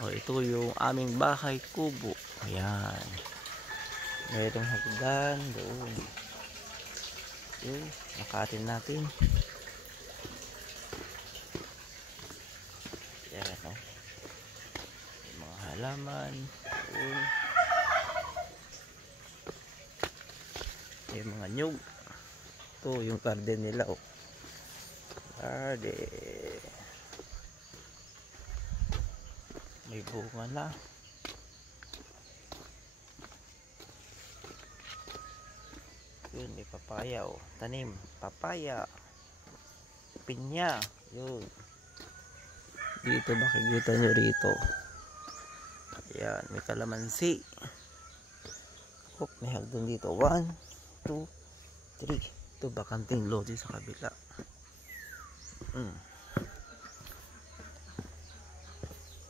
O, ito yung aming bahay kubo. Ayan. Mayroong hagdan doon. Yung nakatin natin. Ayan, no? Yung mga halaman. Doon. Yung mga nyug. Ito yung garden nila, oh. Garden. May bunga na. Yun, may papaya, oh. Tanim. Papaya. Pinya. Yun. Dito, makikita nyo rito. Ayan, may kalamansi. Oh, may hagdan dito. 1, 2, 3. Ito, bakanting lodi sa kabila.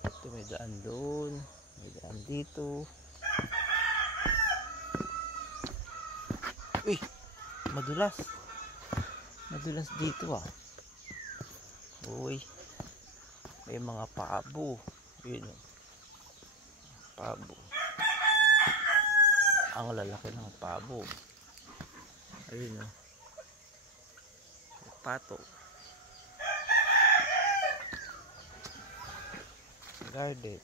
Ito, may daan doon. May daan dito. Uy, madulas. Madulas dito, ah. Uy, may mga pabo. Yun, pabo. Ang lalaki ng pabo. Ayun, oh. Pato. Garden.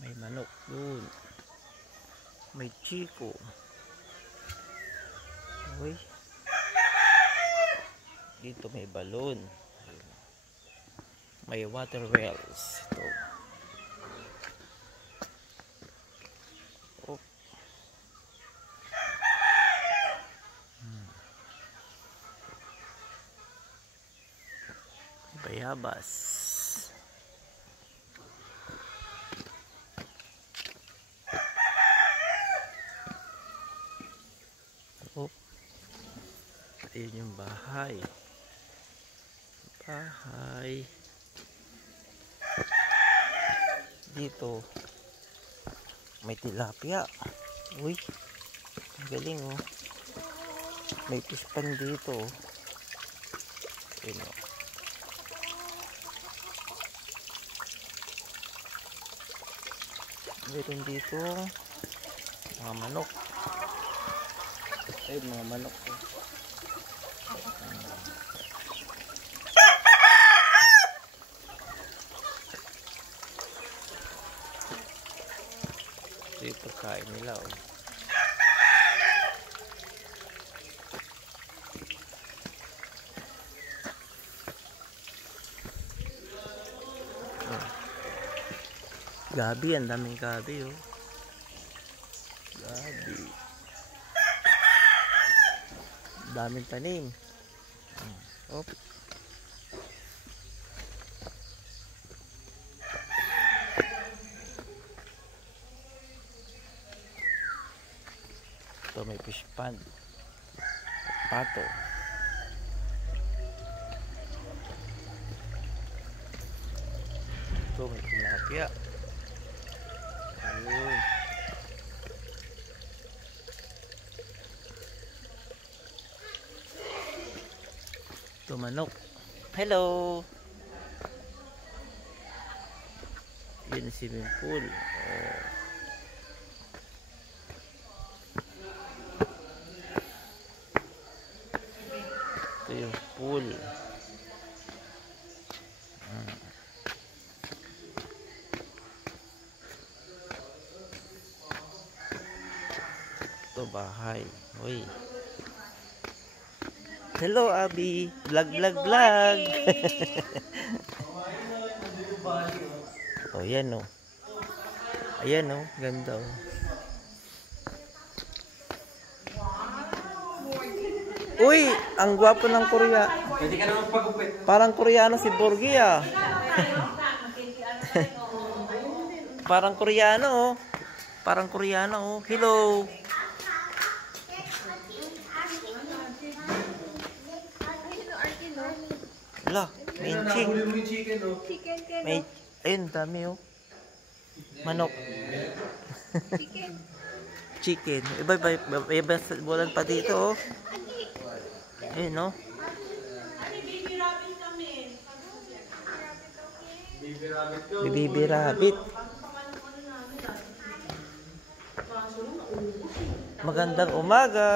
May manok doon. May chiko. Uy. Dito may balon. May water wells. Ito. Oh. Bayabas. Oh. Ayun yung bahay. Bahay. Dito may tilapia. Uy, ang galing, oh. May fish pan dito. Ayun, oh. Meron dito mga manok. Ayun, mga manok, oh. Ito yung pagkain nila, oh. Gabi, ang daming gabi, oh. Gabi. Daming tanim. Oh. Ito may fish pond. Pato. Ito may tilapia. Ayun. Ito manok. Hello. Yun ang swimming pool. Oh. Ito yung pool. Ito bahay. Uy. Hello, Abby. Vlog, vlog, vlog. Oh, yan, oh. Ayan, oh. Ganda, oh. Uy, ang gwapo ng Korea. Pwede ka naman pagupit. Parang Koreano si Borgie, ah. Parang Koreano, oh. Parang Koreano, oh. Hello. Wala, may chicken. May, ayun, dami, oh. Manok. Chicken. Iba bulan pa dito, oh. Ayun, oh. Bibi Rabbit. Magandang umaga.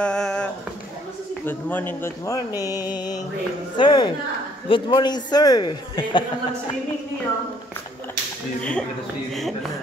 Good morning, good morning. Sir, good morning, sir. Pwede na mag-swimming niyo. Swimming ka na.